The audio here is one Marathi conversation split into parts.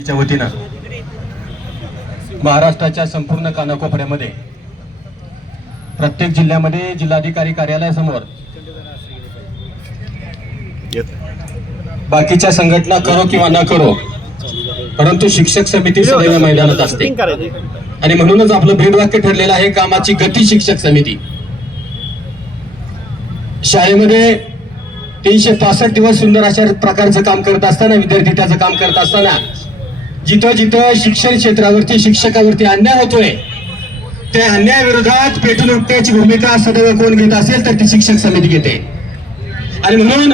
च्या वतीनं महाराष्ट्राच्या संपूर्ण कानाकोपऱ्यामध्ये प्रत्येक जिल्ह्यामध्ये जिल्हाधिकारी कार्यालयासमोर बाकीच्या संघटना करो किंवा न करो, परंतु शिक्षक समिती सदैव मैदानात असते आणि म्हणूनच आपलं ब्रीदवाक्य ठरलेलं आहे, कामाची गती शिक्षक समिती. शाळेमध्ये 365 दिवस सुंदर अशा प्रकारचं काम करत असताना, विद्यार्थी त्याचं काम करत असताना जिथं जिथं शिक्षण क्षेत्रावरती शिक्षकावरती अन्याय होतोय, त्या अन्यायाविरोधात पेटून उठण्याची भूमिका सदैव कोण घेत असेल तर ती शिक्षक समिती घेते. आणि म्हणून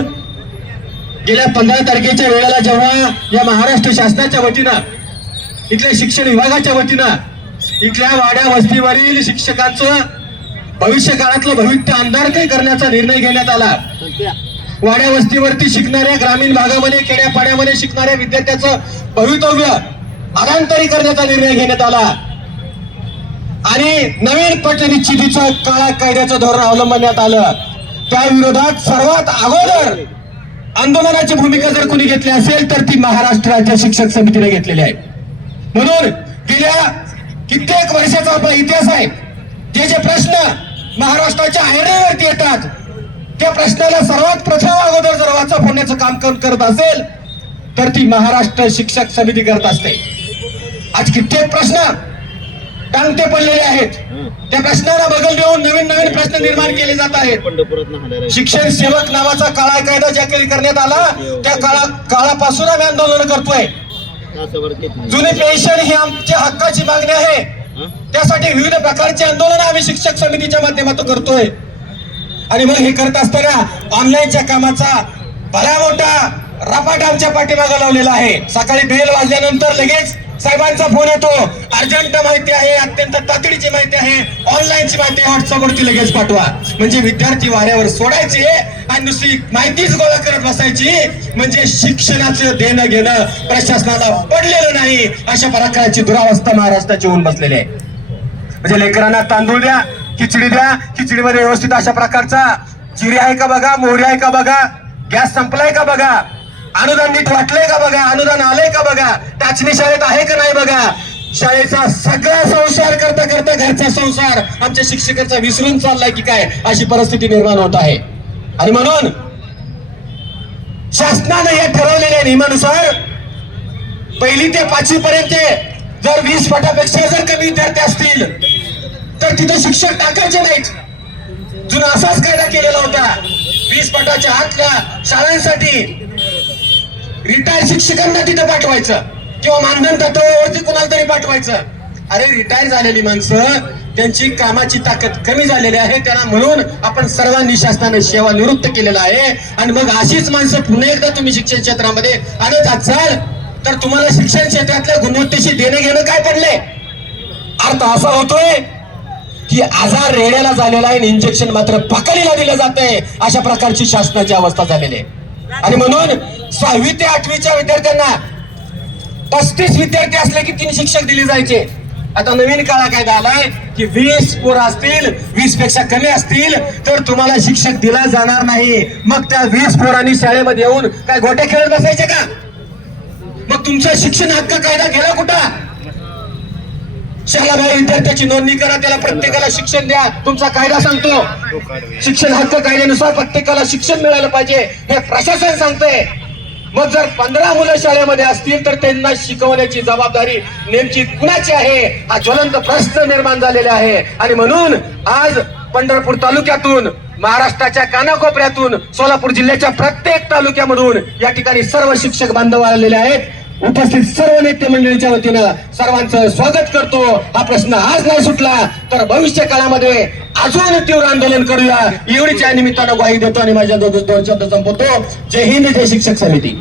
गेल्या 15 तारखेच्या वेळेला जेव्हा या महाराष्ट्र शासनाच्या वतीनं, इथल्या शिक्षण विभागाच्या वतीनं इथल्या वाड्या वस्तीवरील शिक्षकांचं भविष्य काळातलं भविष्य अंधारकय करण्याचा निर्णय घेण्यात आला. वाड्या वस्तीवरती शिकणाऱ्या, ग्रामीण भागामध्ये खेड्यापाड्यामध्ये शिकणाऱ्या विद्यार्थ्याचं भवितव्य अडांतरी करण्याचा निर्णय घेण्यात आला आणि नवीन पटनिश्चितीचं काळा कायद्याचं धोरण अवलंबण्यात आलं. त्या विरोधात सर्वात अगोदर आंदोलनाची भूमिका जर कोणी घेतली असेल तर ती महाराष्ट्राच्या शिक्षक समितीने घेतलेली आहे. म्हणून गेल्या कित्येक वर्षाचा आपला इतिहास आहे. जे जे प्रश्न महाराष्ट्राच्या ऐरणीवरती येतात त्या प्रश्नाला सर्वात प्रथम अगोदर जर वाचा फोडण्याचं काम करत असेल तर ती महाराष्ट्र शिक्षक समिती करत असते. आज कित्येक प्रश्न टांगते पडलेले आहेत, त्या प्रश्नाला बगल देऊन नवीन नवीन प्रश्न निर्माण केले जात आहेत. शिक्षण सेवक नावाचा काळा कायदा ज्या केली करण्यात आला त्या काळापासून आम्ही आंदोलन करतोय. जुनी पेन्शन ही आमच्या हक्काची मागणी आहे, त्यासाठी विविध प्रकारचे आंदोलन आम्ही शिक्षक समितीच्या माध्यमातून करतोय. आणि मग हे करत असताना ऑनलाईनच्या कामाचा भला मोठा रपाट आमच्या पाठीमागे लावलेला आहे. सकाळी बेल वाजल्यानंतर लगेच साहेबांचा फोन येतो, अर्जंट माहिती आहे, अत्यंत तातडीची माहिती आहे, ऑनलाईनची माहिती व्हॉट्सअपवरती लगेच पाठवा. म्हणजे विद्यार्थी वाऱ्यावर सोडायचे आणि दुसरी माहितीच गोळा करत बसायची. म्हणजे शिक्षणाचं देणं घेणं प्रशासनाला पडलेलं नाही, अशा प्रकारची दुरावस्था महाराष्ट्राची होऊन बसलेली आहे. म्हणजे लेकरांना तांदूळ द्या, खिचडी द्या, खिचडीमध्ये व्यवस्थित अशा प्रकारचा जिरे आहे का बघा, मोहरी आहे का बघा, गॅस संपलाय का बघा, अनुदान नीट वाटलंय का बघा, अनुदान आलंय का बघा, टाचणी शाळेत आहे का नाही बघा. शाळेचा सगळा संसार करता करता घरचा संसार आमच्या शिक्षकांचा विसरून चाललाय की काय, अशी परिस्थिती निर्माण होत आहे. आणि म्हणून शासनाने या ठरवलेल्या नियमानुसार 1ली ते 5वी पर्यंत जर 20 फटापेक्षा जर कमी विद्यार्थी असतील तर तिथे शिक्षक टाकायचे नाहीत. जुना असाच कायदा केलेला होता. 20 फटाच्या आतल्या शाळांसाठी रिटायर शिक्षकांना तिथे पाठवायचं किंवा मानधन तत्वावरती कुणाला तरी पाठवायचं. अरे रिटायर झालेली माणसं, त्यांची कामाची ताकद कमी झालेली आहे, त्यांना म्हणून आपण सर्वांनी शासनाने सेवा निवृत्त केलेला आहे. आणि मग अशीच माणसं पुन्हा एकदा तुम्ही शिक्षण क्षेत्रामध्ये आणत असाल तर तुम्हाला शिक्षण क्षेत्रातल्या गुणवत्तेशी देणं घेणं काय पडले. अर्थ असा होतोय की आजार रेड्याला झालेला आहे, इंजेक्शन मात्र पाकळीला दिलं जातंय, अशा प्रकारची शासनाची अवस्था झालेली आहे. आणि म्हणून 6वी ते 8वीच्या विद्यार्थ्यांना 35 विद्यार्थी असले की 3 शिक्षक दिले जायचे. आता नवीन काळा कायदा आलाय की 20 पोरं असतील, 20 पेक्षा कमी असतील तर तुम्हाला शिक्षक दिला जाणार नाही. मग त्या 20 पोरांनी शाळेमध्ये येऊन काय गोट्या खेळत बसायचे का? मग तुमचा शिक्षण हक्क कायदा गेला कुठं? शाळाबाह्य विद्यार्थ्याची नोंदणी करा, त्याला प्रत्येकाला शिक्षण द्या, तुमचा कायदा सांगतो. शिक्षण हक्क कायद्यानुसार प्रत्येकाला शिक्षण मिळालं पाहिजे हे प्रशासन सांगतंय. मग जर 15 मुलं शाळेमध्ये असतील तर त्यांना शिकवण्याची जबाबदारी नेमकी कुणाची आहे, हा ज्वलंत प्रश्न निर्माण झालेला आहे. आणि म्हणून आज पंढरपूर तालुक्यातून, महाराष्ट्राच्या कानाकोपऱ्यातून, सोलापूर जिल्ह्याच्या प्रत्येक तालुक्यामधून या ठिकाणी सर्व शिक्षक बांधव आलेले आहेत. उपस्थित सर्व नेते मंडळीच्या वतीनं सर्वांचं स्वागत करतो. हा प्रश्न आज नाही सुटला तर भविष्य काळामध्ये अजून तीव्र आंदोलन करूया, एवढीच या निमित्तानं ग्वाही देतो आणि माझ्या 2 शब्द संपवतो. जय हिंद, जय शिक्षक समिती.